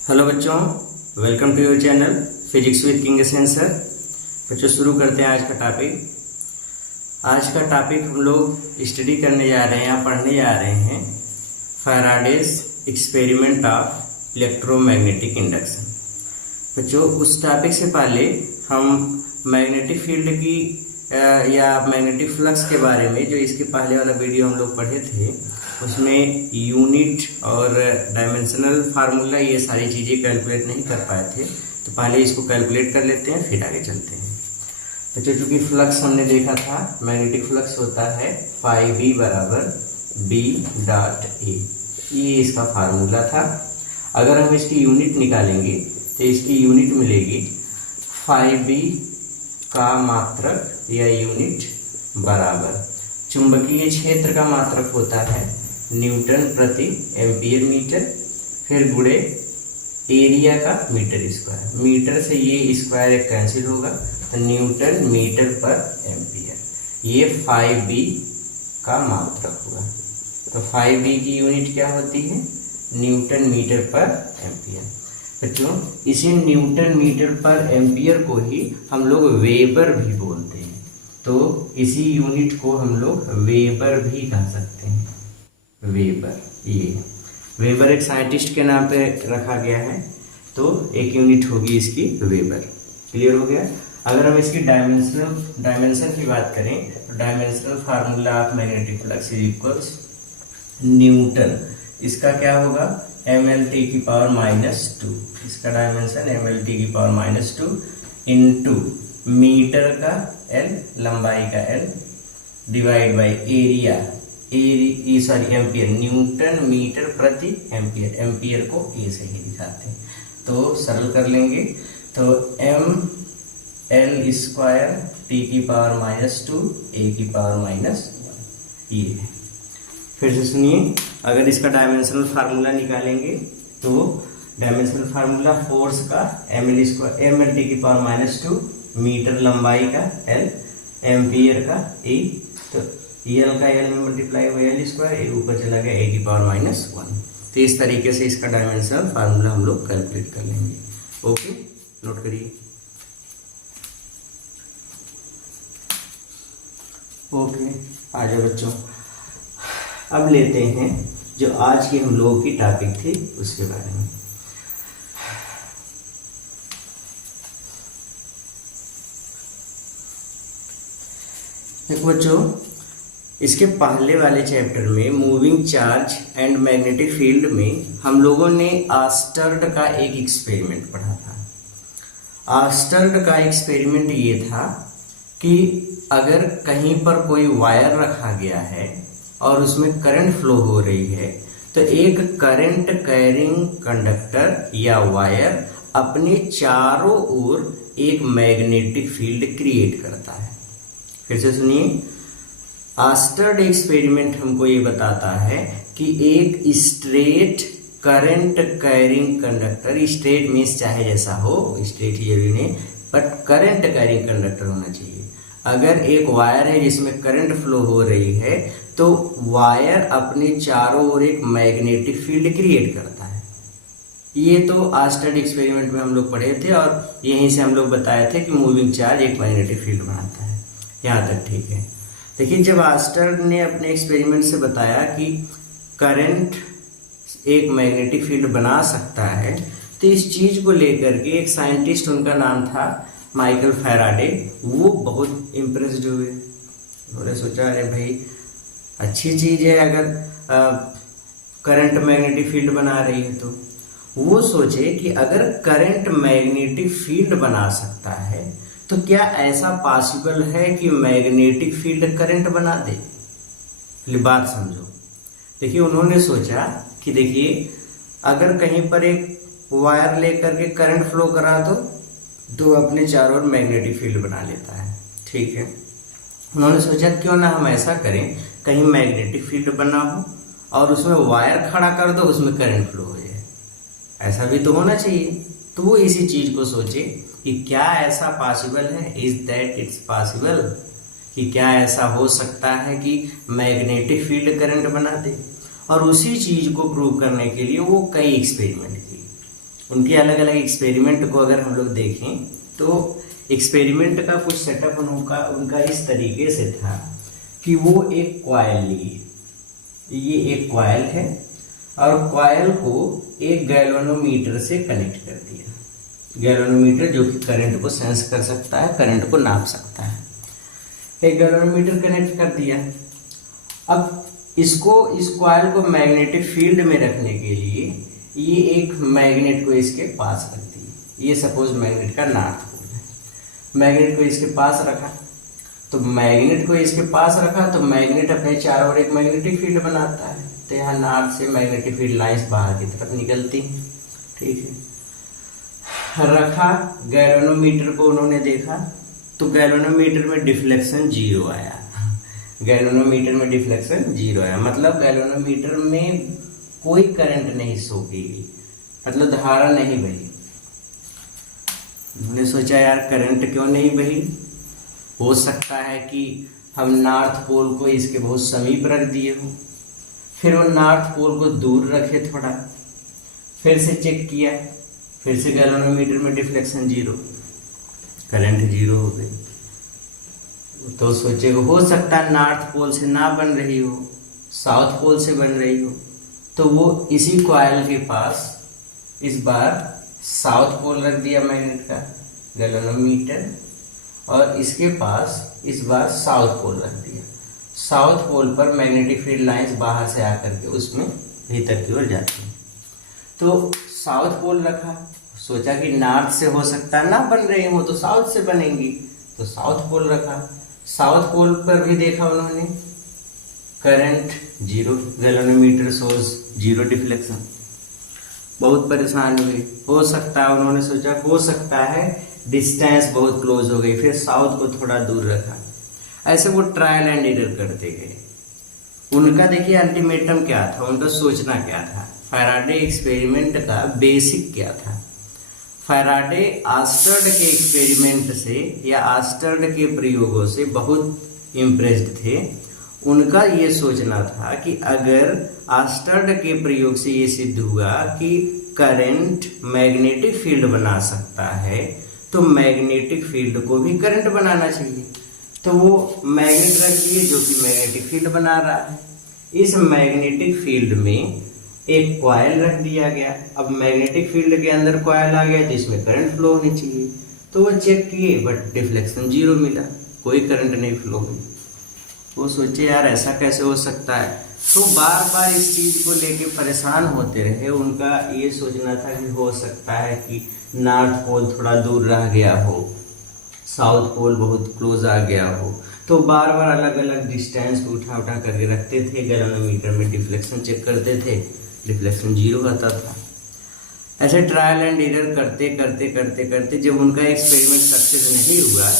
Hello बच्चों, welcome to your channel physics with king sensor. बच्चों शुरू करते हैं आज का टॉपिक। आज का टॉपिक हम लोग स्टडी करने जा रहे हैं या पढ़ने जा रहे हैं Faraday's experiment of electromagnetic induction. बच्चों उस टॉपिक से पहले हम मैग्नेटिक फील्ड की या मैग्नेटिक फ्लक्स के बारे में, जो इसके पहले वाला वीडियो हम लोग पढ़े थे, उसमें यूनिट और डायमेंशनल फार्मूला ये सारी चीज़ें कैलकुलेट नहीं कर पाए थे, तो पहले इसको कैलकुलेट कर लेते हैं फिर आगे चलते हैं। बच्चों चूँकि फ्लक्स हमने देखा था, मैग्नेटिक फ्लक्स होता है फाई बी बराबर बी डॉट ए, ये इसका फार्मूला था। अगर हम इसकी यूनिट निकालेंगे तो इसकी यूनिट मिलेगी फाई बी का मात्रक या यूनिट बराबर चुंबकीय क्षेत्र का मात्रक होता है न्यूटन प्रति एम्पियर मीटर, फिर गुणे एरिया का मीटर स्क्वायर। मीटर से ये स्क्वायर एक कैंसिल होगा तो न्यूटन मीटर पर एम्पियर, ये 5b का मात्रक हुआ। तो 5b की यूनिट क्या होती है? न्यूटन मीटर पर एम्पियर। बच्चों इसी न्यूटन मीटर पर एम्पियर को ही हम लोग वेबर भी बोलते हैं, तो इसी यूनिट को हम लोग वेबर भी कह सकते हैं। वेबर, ये वेबर एक साइंटिस्ट के नाम पे रखा गया है, तो एक यूनिट होगी इसकी वेबर। क्लियर हो गया? अगर हम इसकी डायमेंशन की बात करें तो dimensional formula of magnetic flux is equals Newton, इसका क्या होगा? mlt की पावर -2, इसका डायमेंशन mlt की पावर -2 इंटू मीटर का l, लंबाई का l, divide by area, ampere, Newton metre प्रति एम्पियर, एम्पियर को ए से ही दिखाते हैं। तो सरल कर लेंगे तो m l स्क्वायर t की पावर -2 a की पावर -1, ये फिर से सुनिए। अगर इसका डायमेंशनल फार्मूला निकालेंगे तो डायमेंशनल फार्मूला फोर्स का ml की पावर -2, मीटर लंबाई का l, एम्पियर का e, तो एल का एल में मल्टीप्लाई हुआ एल स्क्वायर, ए ऊपर चला गया ए की पावर -1। तो इस तरीके से इसका डायमेंशनल फार्मूला हम लोग कैलकुलेट कर लेंगे। ओके, नोट करिए। ओके, आ जाओ बच्चों, अब लेते हैं जो आज की हम लोगों की टॉपिक थी उसके बारे में। देखो बच्चों, इसके पहले वाले चैप्टर में moving charge and magnetic field में हम लोगों ने आस्टर्ड का एक एक्सपेरिमेंट पढ़ा था। आस्टर्ड का एक्सपेरिमेंट ये था कि अगर कहीं पर कोई वायर रखा गया है और उसमें करंट फ्लो हो रही है तो एक करंट कैरिंग कंडक्टर या वायर अपने चारों ओर एक मैग्नेटिक फील्ड क्रिएट करता है। फिर से सुनिए, आस्टर्ड एक्सपेरिमेंट हमको ये बताता है कि एक straight current carrying conductor, straight means चाहे जैसा हो, स्ट्रेट ही जरूरी नहीं, बट करंट कैरिंग कंडक्टर होना चाहिए। अगर एक वायर है जिसमें करंट फ्लो हो रही है तो वायर अपने चारों ओर एक मैग्नेटिक फील्ड क्रिएट करता है। ये तो आस्टर्ड एक्सपेरिमेंट में हम लोग पढ़े थे और यहीं से हम लोग बताए थे कि मूविंग चार्ज एक मैग्नेटिक फील्ड बनाता है। यहाँ तक ठीक है। देखिए, जब आस्टर्ड ने अपने एक्सपेरिमेंट से बताया कि करंट एक मैग्नेटिक फील्ड बना सकता है, तो इस चीज को लेकर के एक साइंटिस्ट, उनका नाम था माइकल फैराडे, वो बहुत इम्प्रेस्ड हुए। उन्होंने सोचा अरे भाई अच्छी चीज है, अगर करंट मैग्नेटिक फील्ड बना रही है तो वो सोचे कि अगर करंट मैग्नेटिक फील्ड बना सकता है तो क्या ऐसा पॉसिबल है कि मैग्नेटिक फील्ड करंट बना दे? बात समझो। देखिए, उन्होंने सोचा कि देखिए अगर कहीं पर एक वायर लेकर के करंट फ्लो करा दो तो अपने चारों ओर मैग्नेटिक फील्ड बना लेता है। ठीक है, उन्होंने सोचा क्यों ना हम ऐसा करें, कहीं मैग्नेटिक फील्ड बना हो और उसमें वायर खड़ा कर दो, उसमें करंट फ्लो हो जाए, ऐसा भी तो होना चाहिए। तो वो इसी चीज को सोचे कि क्या ऐसा पॉसिबल है, इज दैट इट्स पॉसिबल, कि क्या ऐसा हो सकता है कि मैग्नेटिक फील्ड करंट बना दे। और उसी चीज को प्रूव करने के लिए वो कई एक्सपेरिमेंट किए। उनके अलग अलग एक्सपेरिमेंट को अगर हम लोग देखें तो एक्सपेरिमेंट का कुछ सेटअप उनका इस तरीके से था कि वो एक कॉइल लिए, ये एक कॉइल है और कॉइल को एक गैल्वेनोमीटर से कनेक्ट कर दिया। गैल्वेनोमीटर जो कि करंट को सेंस कर सकता है, करंट को नाप सकता है, एक गैल्वेनोमीटर कनेक्ट कर दिया। अब इस कॉइल को मैग्नेटिक फील्ड में रखने के लिए ये एक मैग्नेट को इसके पास रख दिया। ये सपोज मैग्नेट का नॉर्थ पोल है, मैग्नेट को इसके पास रखा, तो मैग्नेट को इसके पास रखा तो मैग्नेट अपने चारों ओर एक मैग्नेटिक फील्ड बनाता है। तो यहाँ नॉर्थ से मैग्नेटिक फील्ड लाइंस बाहर की तरफ निकलती हैं, ठीक है। रखा, गैल्वेनोमीटर को उन्होंने देखा तो गैल्वेनोमीटर में डिफ्लेक्शन 0 आया। गैल्वेनोमीटर में डिफ्लेक्शन 0 आया, मतलब गैल्वेनोमीटर में कोई करंट नहीं शो की गई, मतलब धारा नहीं बही। उन्होंने सोचा यार करंट क्यों नहीं बही, हो सकता है कि हम नॉर्थ पोल को इसके बहुत समीप रख दिए हो। फिर वो नॉर्थ पोल को दूर रखे थोड़ा, फिर से चेक किया, फिर से गैल्वेनोमीटर में डिफ्लेक्शन 0, करंट 0 हो गई। तो सोचे हो सकता है नॉर्थ पोल से ना बन रही हो, साउथ पोल से बन रही हो। तो वो इसी कॉइल के पास इस बार साउथ पोल रख दिया मैग्नेट का गैल्वेनोमीटर, और इसके पास इस बार साउथ पोल रख दिया। साउथ पोल पर मैग्नेटिक फील्ड लाइंस बाहर से आकर के उसमें भीतर की ओर जाती हैं। तो साउथ पोल रखा, सोचा कि नॉर्थ से हो सकता है ना बन रही हो तो साउथ से बनेंगी, तो साउथ पोल रखा। साउथ पोल पर भी देखा उन्होंने, करंट 0, गैल्वेनोमीटर शोज 0 डिफ्लेक्शन। बहुत परेशान हुए, हो सकता है उन्होंने सोचा हो सकता है डिस्टेंस बहुत क्लोज हो गई, फिर साउथ को थोड़ा दूर रखा। ऐसे वो ट्रायल एंड एरर करते गए। उनका देखिए अल्टीमेटम क्या था, उनका सोचना क्या था, फैराडे एक्सपेरिमेंट का बेसिक क्या था। फैराडे आस्टर्ड के एक्सपेरिमेंट से या आस्टर्ड के प्रयोगों से बहुत इम्प्रेस्ड थे। उनका ये सोचना था कि अगर आस्टर्ड के प्रयोग से ये सिद्ध हुआ कि करंट मैग्नेटिक फील्ड बना सकता है तो मैग्नेटिक फील्ड को भी करंट बनाना चाहिए। तो वो मैग्नेट रख दिए जो कि मैग्नेटिक फील्ड बना रहा है। इस मैग्नेटिक फील्ड में एक कॉइल रख दिया गया। अब मैग्नेटिक फील्ड के अंदर कॉइल आ गया तो इसमें करंट फ्लो होनी चाहिए। तो वो चेक किए बट डिफ्लेक्शन 0 मिला, कोई करंट नहीं फ्लो हुई। वो सोचे यार ऐसा कैसे हो सकता है, तो बार बार इस चीज को लेके परेशान होते रहे। उनका ये सोचना था कि हो सकता है कि नॉर्थ पोल थोड़ा दूर रह गया हो, साउथ पोल बहुत क्लोज आ गया हो। तो बार बार अलग अलग डिस्टेंस को उठा उठा करके रखते थे, गैल्वेनोमीटर में डिफ्लेक्शन चेक करते थे, डिफ्लेक्शन 0 आता था। ऐसे ट्रायल एंड एरर करते करते करते करते जब उनका एक्सपेरिमेंट सक्सेस नहीं हुआ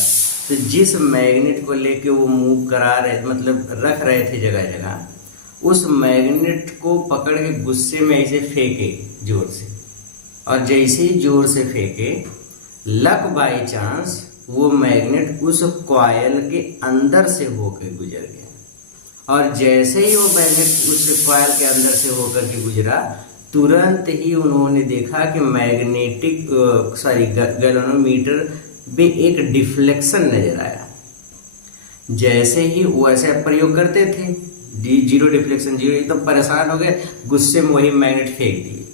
तो जिस मैग्नेट को लेके वो मूव करा रहे, मतलब रख रहे थे जगह जगह, उस मैग्नेट को पकड़ के गुस्से में ऐसे फेंके जोर से, और जैसे ही जोर से फेंके लक बाई चांस वो मैग्नेट उस कॉइल के अंदर से होकर गुजर गया। और जैसे ही वो मैग्नेट उस कॉइल के अंदर से होकर के गुजरा, तुरंत ही उन्होंने देखा कि गैल्वेनोमीटर में एक डिफ्लेक्शन नजर आया। जैसे ही वो ऐसे प्रयोग करते थे, 0 डिफ्लेक्शन 0, एकदम परेशान हो गए, गुस्से में वही मैग्नेट फेंक दिए।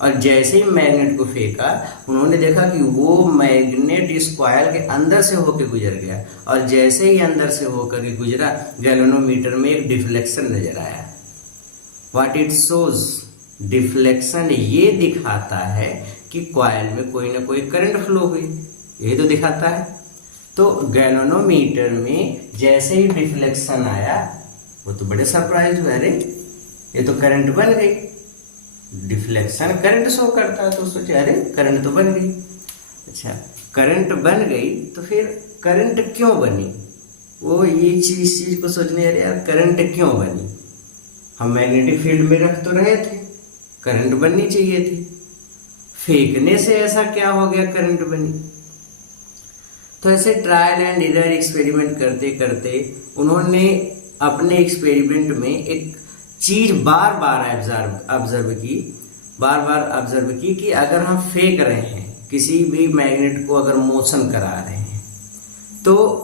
और जैसे ही मैग्नेट को फेंका उन्होंने देखा कि वो मैग्नेट इस कॉइल के अंदर से होकर गुजर गया, और जैसे ही अंदर से होकर के गुजरा गैल्वेनोमीटर में एक डिफ्लेक्शन नजर आया। व्हाट इट शोज, डिफ्लेक्शन ये दिखाता है कि कॉइल में कोई ना कोई करंट फ्लो हुई, ये तो दिखाता है। तो गैल्वेनोमीटर में जैसे ही डिफ्लेक्शन आया वो तो बड़े सरप्राइज हुए, अरे ये तो करंट बन गई। डिफ्लेक्शन करंट शो करता है, तो सोचे अरे करंट तो बन गई। अच्छा, करंट बन गई तो फिर करंट क्यों बनी, वो ये चीज को सोचने, अरे यार करंट क्यों बनी, हम मैग्नेटिक फील्ड में रख तो रहे थे, करंट बननी चाहिए थी, फेंकने से ऐसा क्या हो गया करंट बनी। तो ऐसे ट्रायल एंड एरर एक्सपेरिमेंट करते करते उन्होंने अपने एक्सपेरिमेंट में एक चीज बार बार ऑब्जर्व की, बार बार ऑब्जर्व की कि अगर हम फेंक रहे हैं किसी भी मैग्नेट को, अगर मोशन करा रहे हैं, तो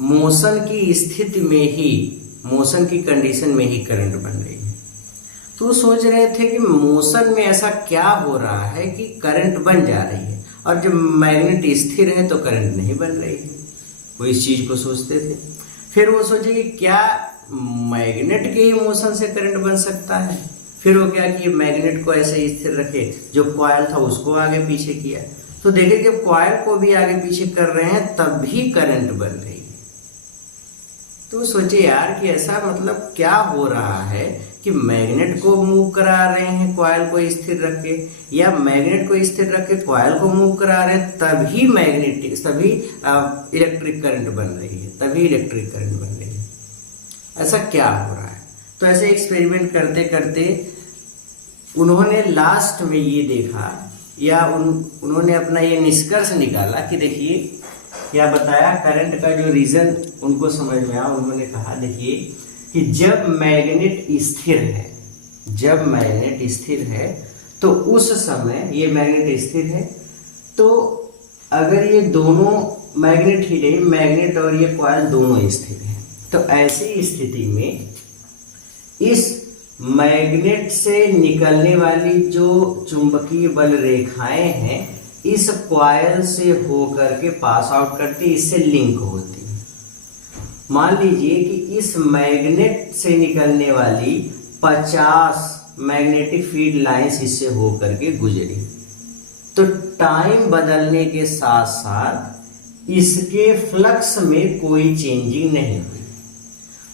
मोशन की स्थिति में ही, मोशन की कंडीशन में ही करंट बन रही है। तो सोच रहे थे कि मोशन में ऐसा क्या हो रहा है कि करंट बन जा रही है, और जब मैग्नेट स्थिर है तो करंट नहीं बन रही है। वो इस चीज को सोचते थे। फिर वो सोचे कि क्या मैग्नेट के ही मोशन से करंट बन सकता है। फिर वो क्या किए, मैग्नेट को ऐसे स्थिर रखे, जो कॉइल था उसको आगे पीछे किया, तो देखे जब कॉइल को भी आगे पीछे कर रहे हैं तब भी करंट बन रही है। तो सोचे यार कि ऐसा मतलब क्या हो रहा है कि मैग्नेट को मूव करा रहे हैं कॉइल को स्थिर रख के, या मैग्नेट को स्थिर रख के कॉइल को मूव करा रहे हैं, तभी इलेक्ट्रिक करंट बन रही है, तभी इलेक्ट्रिक करंट बन रही है। ऐसा क्या हो रहा है। तो ऐसे एक्सपेरिमेंट करते करते उन्होंने लास्ट में ये देखा, या उन्होंने अपना ये निष्कर्ष निकाला कि देखिए क्या बताया, करंट का जो रीजन उनको समझ में आया। उन्होंने कहा देखिए कि जब मैग्नेट स्थिर है, जब मैग्नेट स्थिर है तो उस समय ये मैग्नेट स्थिर है, तो अगर ये दोनों मैग्नेट हिले, मैग्नेट और ये कॉइल दोनों स्थिर हैं, तो ऐसी स्थिति में इस मैग्नेट से निकलने वाली जो चुंबकीय बल रेखाएं हैं इस कॉइल से होकर के पास आउट करती, इससे लिंक होती है। मान लीजिए कि इस मैग्नेट से निकलने वाली 50 मैग्नेटिक फील्ड लाइंस इससे होकर के गुजरी, तो टाइम बदलने के साथ साथ इसके फ्लक्स में कोई चेंजिंग नहीं हुई।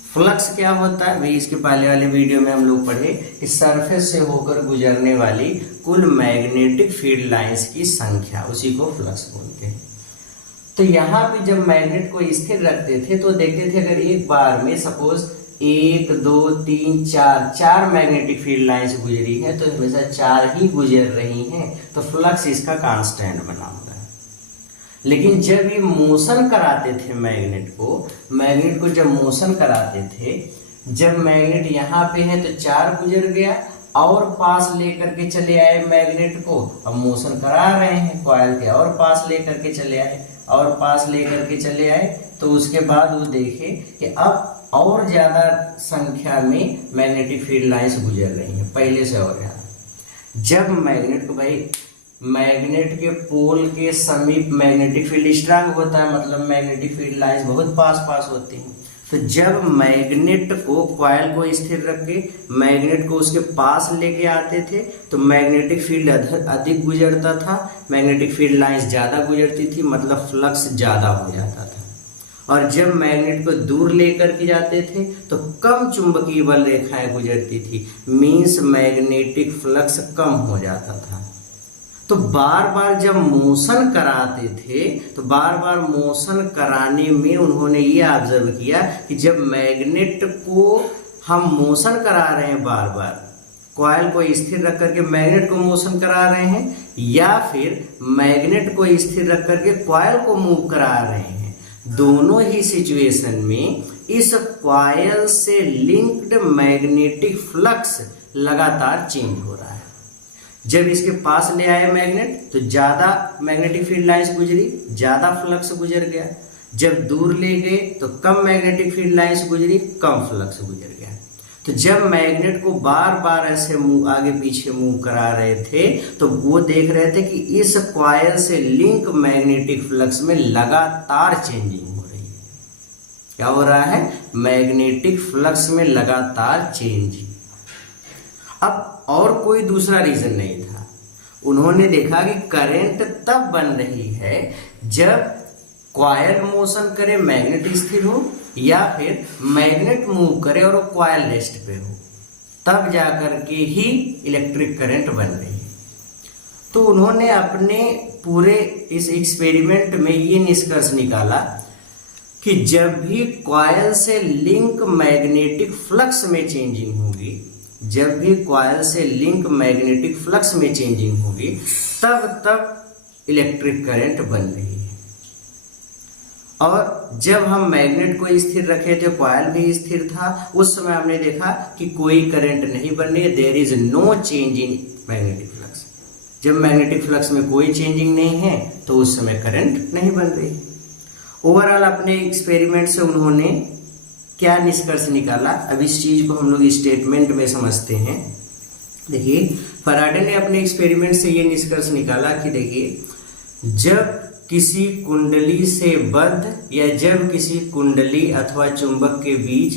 फ्लक्स क्या होता है भाई, इसके पहले वाले वीडियो में हम लोग पढ़े कि सरफेस से होकर गुजरने वाली कुल मैग्नेटिक फील्ड लाइंस की संख्या, उसी को फ्लक्स बोलते हैं। तो यहाँ पे जब मैग्नेट को स्थिर रखते थे तो देखते थे अगर एक बार में सपोज 1 2 3 4 मैग्नेटिक फील्ड लाइंस गुजरी है, तो हमेशा 4 ही गुजर रही हैं, तो फ्लक्स इसका कांस्टेंट बना होगा। लेकिन जब ये मोशन कराते थे मैग्नेट को जब मोशन कराते थे, जब मैग्नेट यहाँ पे है तो 4 गुजर गया, और पास लेकर के चले आए मैग्नेट को, अब मोशन करा रहे हैं कॉइल के, और पास लेकर के चले आए, और पास लेकर के चले आए, तो उसके बाद वो देखे कि अब और ज्यादा संख्या में मैग्नेटिक फील्ड लाइंस गुजर रही हैं पहले से और ज्यादा। जब मैग्नेट को, भाई मैग्नेट के पोल के समीप मैग्नेटिक फील्ड स्ट्रांग होता है, मतलब मैग्नेटिक फील्ड लाइंस बहुत पास होती हैं। तो जब मैग्नेट को, कॉइल को स्थिर रख के मैग्नेट को उसके पास लेके आते थे, तो मैग्नेटिक फील्ड अधिक गुजरता था, मैग्नेटिक फील्ड लाइंस ज्यादा गुजरती थी, मतलब फ्लक्स ज्यादा हो जाता था। और जब मैग्नेट को दूर लेकर के जाते थे तो कम चुंबकीय बल रेखाएं गुजरती थी, मींस मैग्नेटिक फ्लक्स कम हो जाता था। तो बार बार जब मोशन कराते थे, तो बार बार मोशन कराने में उन्होंने ये ऑब्जर्व किया कि जब मैग्नेट को हम मोशन करा रहे हैं, बार बार कॉइल को स्थिर रख करके मैग्नेट को मोशन करा रहे हैं, या फिर मैग्नेट को स्थिर रख करके कॉइल को मूव करा रहे हैं, दोनों ही सिचुएशन में इस कॉइल से लिंक्ड मैग्नेटिक फ्लक्स लगातार चेंज हो रहा है। जब इसके पास ले आए मैग्नेट तो ज्यादा मैग्नेटिक फील्ड लाइंस गुजरी, ज्यादा फ्लक्स गुजर गया। जब दूर ले गए तो कम मैग्नेटिक फील्ड लाइंस गुजरी, कम फ्लक्स गुजर गया। तो जब मैग्नेट को बार बार ऐसे आगे पीछे मूव करा रहे थे, तो वो देख रहे थे कि इस कॉइल से लिंक मैग्नेटिक फ्लक्स में लगातार चेंजिंग हो रही है। क्या हो रहा है, मैग्नेटिक फ्लक्स में लगातार चेंज। अब और कोई दूसरा रीजन नहीं था। उन्होंने देखा कि करंट तब बन रही है जब कॉइल मोशन करे, मैग्नेट स्थिर हो, या फिर मैग्नेट मूव करे और कॉइल रेस्ट पे हो, तब जाकर के ही इलेक्ट्रिक करंट बन रही है। तो उन्होंने अपने पूरे इस एक्सपेरिमेंट में ये निष्कर्ष निकाला कि जब भी कॉइल से लिंक मैग्नेटिक फ्लक्स में चेंजिंग होगी, जब भी कॉइल से लिंक मैग्नेटिक फ्लक्स में चेंजिंग होगी, तब इलेक्ट्रिक करंट बन रही है। और जब हम मैग्नेट को स्थिर रखे थे कॉइल भी स्थिर था, उस समय हमने देखा कि कोई करंट नहीं बन रही है, there is no change in magnetic flux. जब मैग्नेटिक फ्लक्स में कोई चेंजिंग नहीं है तो उस समय करंट नहीं बन रही। ओवरऑल अपने एक्सपेरिमेंट से उन्होंने क्या निष्कर्ष निकाला, अब इस चीज को हम लोग स्टेटमेंट में समझते हैं। देखिए फैराडे ने अपने एक्सपेरिमेंट से ये निष्कर्ष निकाला कि देखिए जब किसी कुंडली से बद्ध या जब किसी कुंडली अथवा चुंबक के बीच,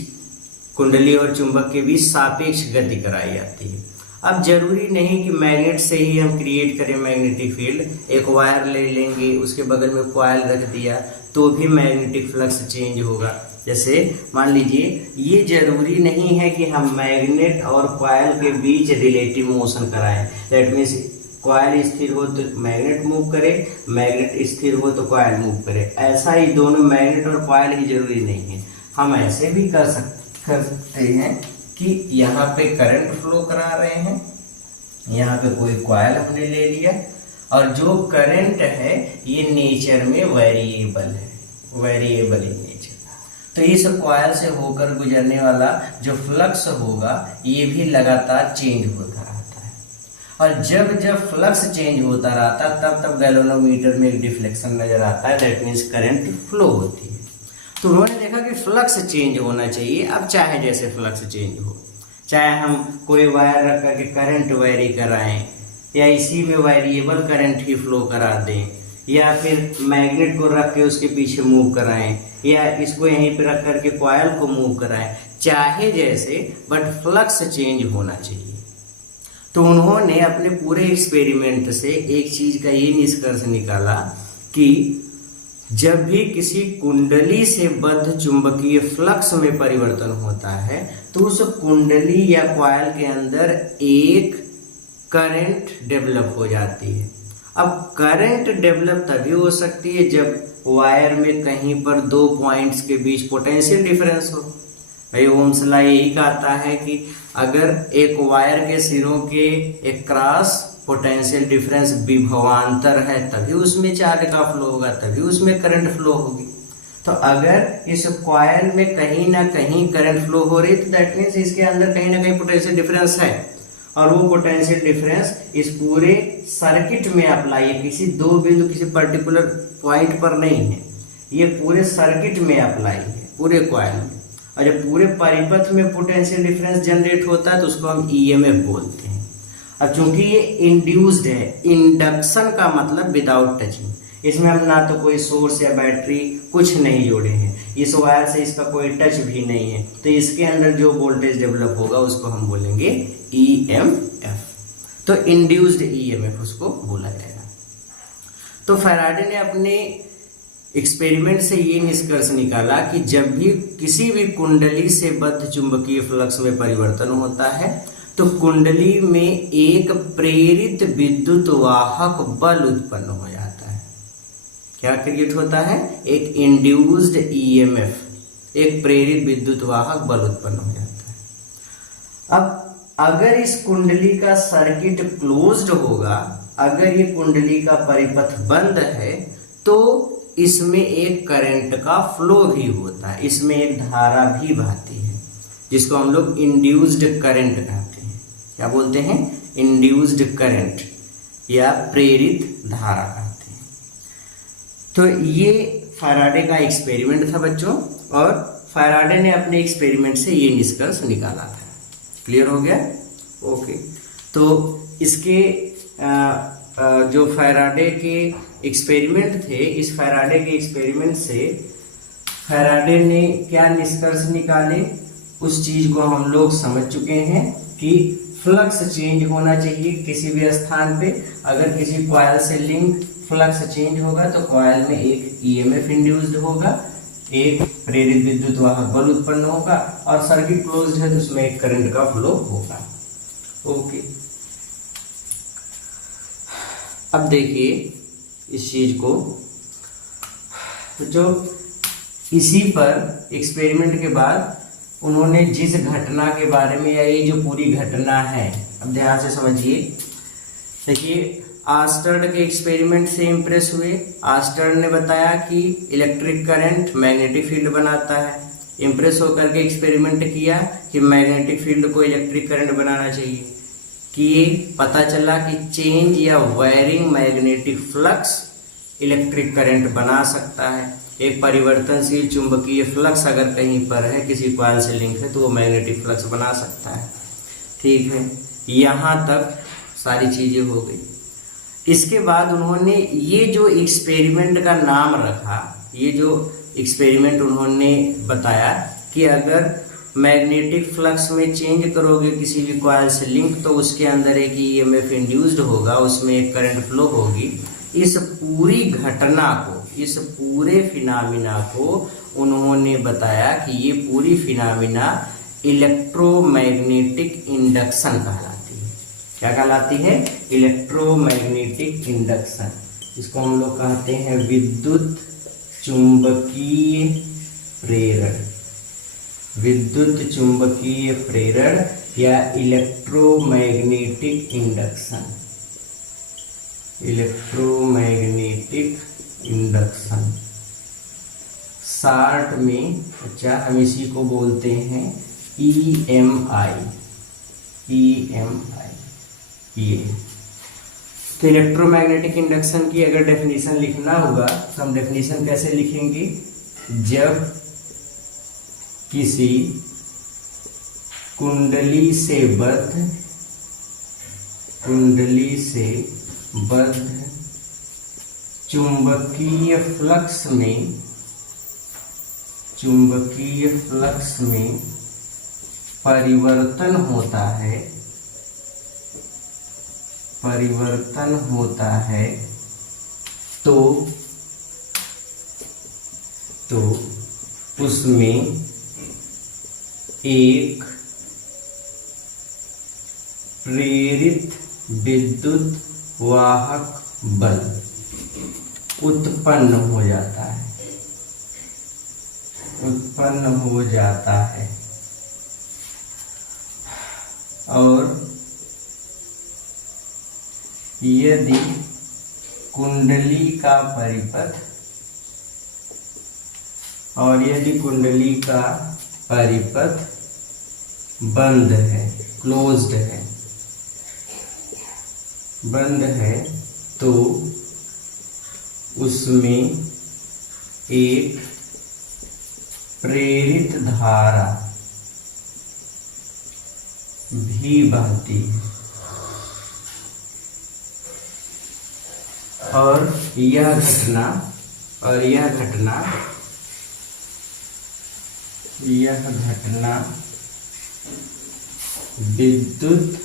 कुंडली और चुंबक के बीच सापेक्ष गति कराई जाती है। अब जरूरी नहीं कि मैग्नेट से ही हम क्रिएट करें मैग्नेटिक फील्ड, एक वायर ले लेंगे उसके बगल में कॉइल रख दिया तो भी मैग्नेटिक फ्लक्स चेंज होगा। जैसे मान लीजिए ये जरूरी नहीं है कि हम मैग्नेट और कॉइल के बीच रिलेटिव मोशन कराएं, दैट मीन्स कॉइल स्थिर हो तो मैग्नेट मूव करे, मैग्नेट स्थिर हो तो कॉइल मूव करे। ऐसा ही दोनों मैग्नेट और कॉइल ही जरूरी नहीं है। हम ऐसे भी कर सकते हैं कि यहाँ पे करंट फ्लो करा रहे हैं, यहाँ पे कोई कॉइल हमने ले लिया और जो करंट है ये नेचर में वेरिएबल है, वेरिएबल इन नेचर। तो इस कॉइल से होकर गुजरने वाला जो फ्लक्स होगा ये भी लगातार चेंज होता रहता है, और जब जब फ्लक्स चेंज होता रहता तब तब गैल्वेनोमीटर में एक डिफ्लेक्शन नजर आता है, दैट मीन्स करंट फ्लो होती है। तो उन्होंने देखा कि फ्लक्स चेंज होना चाहिए। अब चाहे जैसे फ्लक्स चेंज हो, चाहे हम कोई वायर रख करके करंट वेरी कराएं या इसी में वेरिएबल करंट ही फ्लो करा दें, या फिर मैग्नेट को रख के उसके पीछे मूव कराएं, या इसको यहीं पे रख करके कॉइल को मूव कराएं, चाहे जैसे, बट फ्लक्स चेंज होना चाहिए। तो उन्होंने अपने पूरे एक्सपेरिमेंट से एक चीज का ये निष्कर्ष निकाला कि जब भी किसी कुंडली से बद्ध चुंबकीय फ्लक्स में परिवर्तन होता है तो उस कुंडली या कॉइल के अंदर एक करंट डेवलप हो जाती है। अब करंट डेवलप तभी हो सकती है जब वायर में कहीं पर दो पॉइंट्स के बीच पोटेंशियल डिफरेंस हो। भाई ओम्स लॉ यही कहता है कि अगर एक वायर के सिरों के एक क्रॉस पोटेंशियल डिफरेंस विभवांतर है तभी उसमें चार्ज का फ्लो होगा, तभी उसमें करंट फ्लो होगी। तो अगर इस कॉइल में कहीं ना कहीं करंट फ्लो हो रही तो दैट मीन्स इसके अंदर कहीं ना कहीं पोटेंशियल डिफरेंस है, और वो पोटेंशियल डिफरेंस इस पूरे सर्किट में अप्लाई है, किसी दो बिंदु किसी पर्टिकुलर पॉइंट पर नहीं है, ये पूरे सर्किट में अप्लाई है, पूरे कॉइल में। और जब पूरे परिपथ में पोटेंशियल डिफरेंस जनरेट होता है तो उसको हम ईएमएफ बोलते हैं। अब चूंकि ये इंड्यूस्ड है, इंडक्शन का मतलब विदाउट टचिंग, इसमें हम ना तो कोई सोर्स या बैटरी कुछ नहीं जोड़े हैं, इस वायर से इसका कोई टच भी नहीं है, तो इसके अंदर जो वोल्टेज डेवलप होगा उसको हम बोलेंगे ईएमएफ। तो इंड्यूस्ड ईएमएफ उसको बोला जाएगा। तो फैराडे ने अपने एक्सपेरिमेंट से ये निष्कर्ष निकाला कि जब भी किसी भी कुंडली से बद्ध चुंबकीय फ्लक्स में परिवर्तन होता है तो कुंडली में एक प्रेरित विद्युत वाहक बल उत्पन्न हो जाता है। क्या क्रिएट होता है? एक इंड्यूस्ड ईएमएफ, एक प्रेरित विद्युत वाहक बल उत्पन्न हो जाता है। अब अगर इस कुंडली का सर्किट क्लोज्ड होगा, अगर ये कुंडली का परिपथ बंद है तो इसमें एक करंट का फ्लो भी होता है, इसमें एक धारा भी बहती है जिसको हम लोग इंड्यूस्ड करंट कहते हैं। क्या बोलते हैं? इंड्यूस्ड करंट या प्रेरित धारा कहते हैं। तो ये फैराडे का एक्सपेरिमेंट था बच्चों, और फैराडे ने अपने एक्सपेरिमेंट से ये निष्कर्ष निकाला था। क्लियर हो गया? ओके। तो इसके जो फैराडे के एक्सपेरिमेंट थे, इस फैराडे के एक्सपेरिमेंट से फैराडे ने क्या निष्कर्ष निकाले उस चीज को हम लोग समझ चुके हैं कि फ्लक्स चेंज होना चाहिए किसी भी स्थान पे। अगर किसी कॉइल से लिंक फ्लक्स चेंज होगा तो कॉइल में एक ईएमएफ इंड्यूस्ड होगा, एक प्रेरित विद्युत वाहक बल उत्पन्न होगा, और सर्किट क्लोज्ड है तो उसमें एक करंट का फ्लो होगा। ओके, अब देखिए इस चीज को, तो जो इसी पर एक्सपेरिमेंट के बाद उन्होंने जिस घटना के बारे में, या ये जो पूरी घटना है, अब ध्यान से समझिए, देखिए आस्टर्ड के एक्सपेरिमेंट से इंप्रेस हुए। आस्टर्ड ने बताया कि इलेक्ट्रिक करंट मैग्नेटिक फील्ड बनाता है। इंप्रेस होकर के एक्सपेरिमेंट किया कि मैग्नेटिक फील्ड को इलेक्ट्रिक करंट बनाना चाहिए। कि पता चला कि चेंज या wiring magnetic flux electric current बना सकता है। एक परिवर्तनशील चुंबकीय फ्लक्स अगर कहीं पर है, किसी कॉइल से लिंक है, तो वो मैग्नेटिक फ्लक्स बना सकता है। ठीक है, यहाँ तक सारी चीजें हो गई। इसके बाद उन्होंने ये जो एक्सपेरिमेंट का नाम रखा, ये जो एक्सपेरिमेंट उन्होंने बताया कि अगर मैग्नेटिक फ्लक्स में चेंज करोगे किसी भी कॉइल से लिंक, तो उसके अंदर एक ईएमएफ इंड्यूस्ड होगा, उसमें एक करंट फ्लो होगी। इस पूरी घटना को, इस पूरे फिनोमिना को उन्होंने बताया कि ये पूरी फिनोमिना इलेक्ट्रोमैग्नेटिक इंडक्शन कहलाती है। क्या कहलाती है? Electromagnetic induction. इसको हम लोग कहते हैं विद्युत चुंबकीय प्रेरण, विद्युत चुंबकीय प्रेरण या electromagnetic induction, electromagnetic induction. Short में अच्छा हम इसी को बोलते हैं EMI, EMI। ये तो इलेक्ट्रोमैग्नेटिक इंडक्शन की अगर डेफिनेशन लिखना होगा तो हम डेफिनेशन कैसे लिखेंगे? जब किसी कुंडली से बद्ध चुंबकीय फ्लक्स में परिवर्तन होता है तो उसमें एक प्रेरित विद्युत वाहक बल उत्पन्न हो जाता है और यदि कुंडली का परिपथ बंद है, क्लोज्ड है, तो उसमें एक प्रेरित धारा भी बहती है और यह घटना विद्युत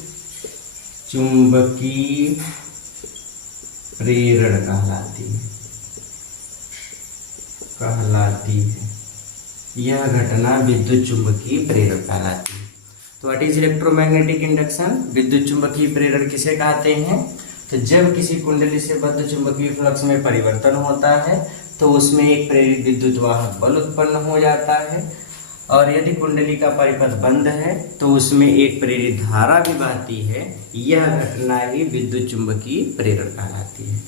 चुंबकीय प्रेरण कहलाती है। यह घटना विद्युत चुंबकीय प्रेरण कहलाती है। तो व्हाट इज इलेक्ट्रोमैग्नेटिक इंडक्शन? विद्युत चुंबकीय प्रेरण किसे कहते हैं? तो जब किसी कुंडली से बद्ध चुंबकीय फ्लक्स में परिवर्तन होता है तो उसमें एक प्रेरित विद्युत वाहक बल उत्पन्न हो जाता है और यदि कुंडली का परिपथ बंद है तो उसमें एक प्रेरित धारा भी बहती है। यह घटना ही विद्युत चुंबकीय प्रेरण कहलाती है।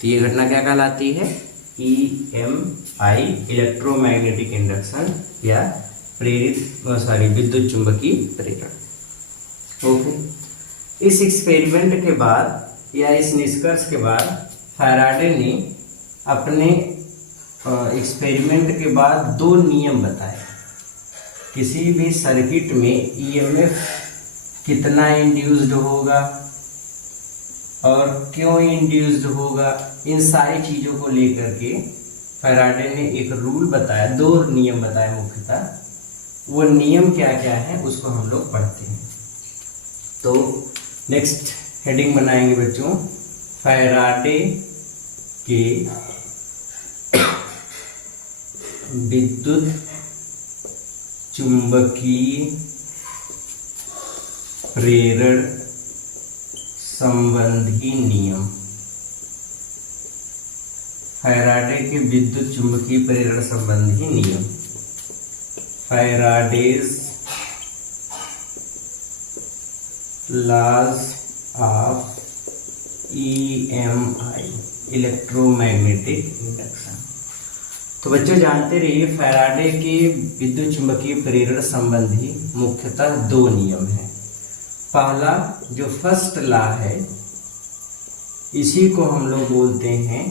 तो ये घटना क्या कहलाती है? EMI, इलेक्ट्रोमैग्नेटिक इंडक्शन या विद्युत चुंबकीय प्रेरण। ओके, इस एक्सपेरिमेंट के बाद या इस निष्कर्ष के बाद फैराडे ने अपने एक्सपेरिमेंट के बाद 2 नियम बताए। किसी भी सर्किट में EMF कितना इंड्यूस्ड होगा और क्यों इंड्यूस्ड होगा, इन सारी चीजों को लेकर के फैराडे ने एक रूल बताया, 2 नियम बताए मुख्यतः। वो नियम क्या क्या है उसको हम लोग पढ़ते हैं। तो नेक्स्ट हेडिंग बनाएंगे बच्चों, फैराडे के विद्युत चुंबकीय प्रेरण संबंधी नियम। फैराडे के विद्युत चुंबकीय प्रेरण संबंधी नियम, Faraday's laws of EMI, electromagnetic induction. तो बच्चों जानते रहिए फैराडे के विद्युत चुंबकीय प्रेरण संबंधी मुख्यतः दो नियम हैं। पहला जो फर्स्ट लॉ है इसी को हम लोग बोलते हैं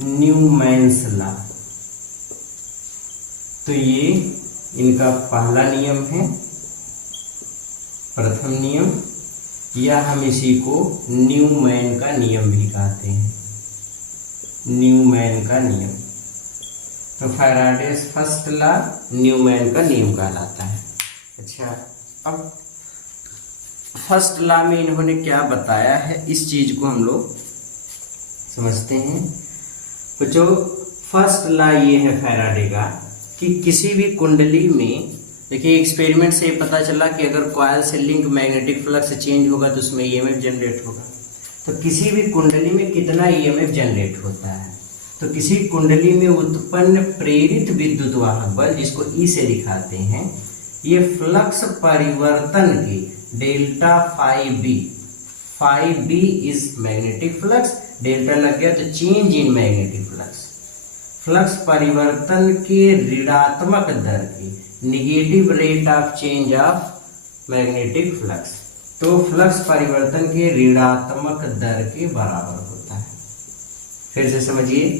न्यूमैन्स लॉ। तो ये इनका पहला नियम है, प्रथम नियम, या हम इसी को न्यूमैन का नियम भी कहते हैं, न्यूमैन का नियम। तो फैराडेज फर्स्ट लॉ न्यूमैन का नियम कहलाता है। अच्छा, अब फर्स्ट लॉ में इन्होंने क्या बताया है इस चीज को हम लोग समझते हैं। तो जो फर्स्ट लॉ ये है फैराडे का कि किसी भी कुंडली में, देखिए एक्सपेरिमेंट से पता चला कि अगर कॉइल से लिंक मैग्नेटिक फ्लक्स चेंज होगा तो उसमें ईएमएफ जनरेट होगा। तो किसी भी कुंडली में कितना ईएमएफ जनरेट होता है, तो किसी कुंडली में उत्पन्न प्रेरित विद्युत वाहक बल, जिसको ई से दिखाते हैं, ये फ्लक्स परिवर्तन की delta phi B is magnetic flux, delta लग गया तो change in magnetic flux, flux परिवर्तन के ऋणात्मक दर की, negative rate of change of magnetic flux, तो फ्लक्स परिवर्तन के ऋणात्मक दर के बराबर होता है। फिर से समझिए,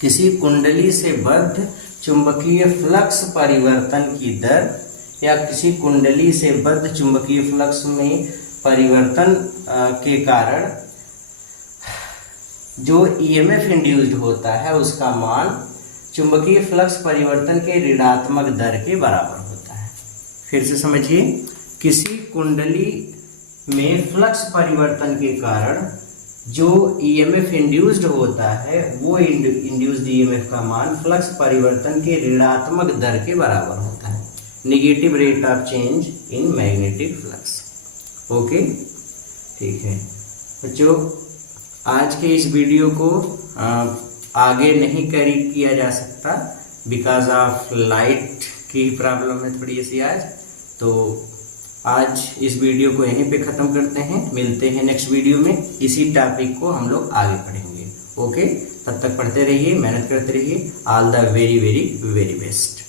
किसी कुंडली से बद्ध चुंबकीय फ्लक्स परिवर्तन की दर या किसी कुंडली से बद्ध चुंबकीय फ्लक्स में परिवर्तन के कारण जो ईएमएफ इंड्यूस्ड होता है उसका मान चुंबकीय फ्लक्स परिवर्तन के ऋणात्मक दर के बराबर होता है। फिर से समझिए, किसी कुंडली में फ्लक्स परिवर्तन के कारण जो ईएमएफ इंड्यूस्ड होता है वो इंड्यूस्ड ईएमएफ का मान फ्लक्स परिवर्तन के ऋणात्मक दर के बराबर होता है, negative rate of change in magnetic flux. Okay, ठीक है बच्चों, आज के इस वीडियो को आगे नहीं कैरी किया जा सकता बिकॉज ऑफ लाइट की प्रॉब्लम है थोड़ी सी आज। तो आज इस वीडियो को यहीं पे ख़त्म करते हैं, मिलते हैं नेक्स्ट वीडियो में, इसी टॉपिक को हम लोग आगे पढ़ेंगे। ओके, तब तक पढ़ते रहिए, मेहनत करते रहिए। All the very very very best.